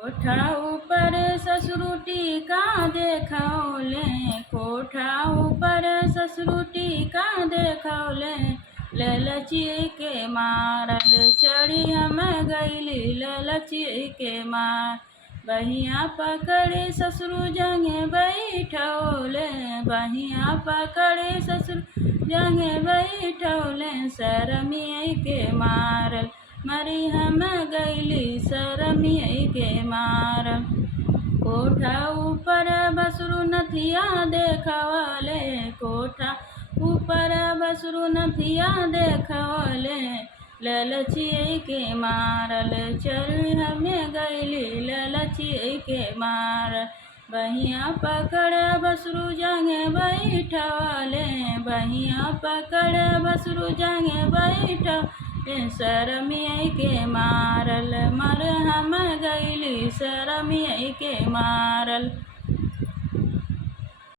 कोठा ऊपर ससुरुटी का देखौले, कोठा ऊपर ससुरुटी का देखौले, ललची के मारल चढ़ी हम गईली ललची के मार। बहिया पकड़े ससुरु जंगे बैठौले, बहिया पकड़े ससुरु जंगे बैठौले, शरमिया के मारल मरी हम गईली शरमिया के मार। कोठा ऊपर बसरु नथिया देखवले, कोठा ऊपर बसरु नथिया देखवले, ललची के मारल चल हमें गईली ललची के मार। बहिया पकड़ बसरु जंगे बैठवले, बहिया पकड़ बसरु जंगे बैठ, शरमिया के मारल मर हम गईली शरमिया के मारल।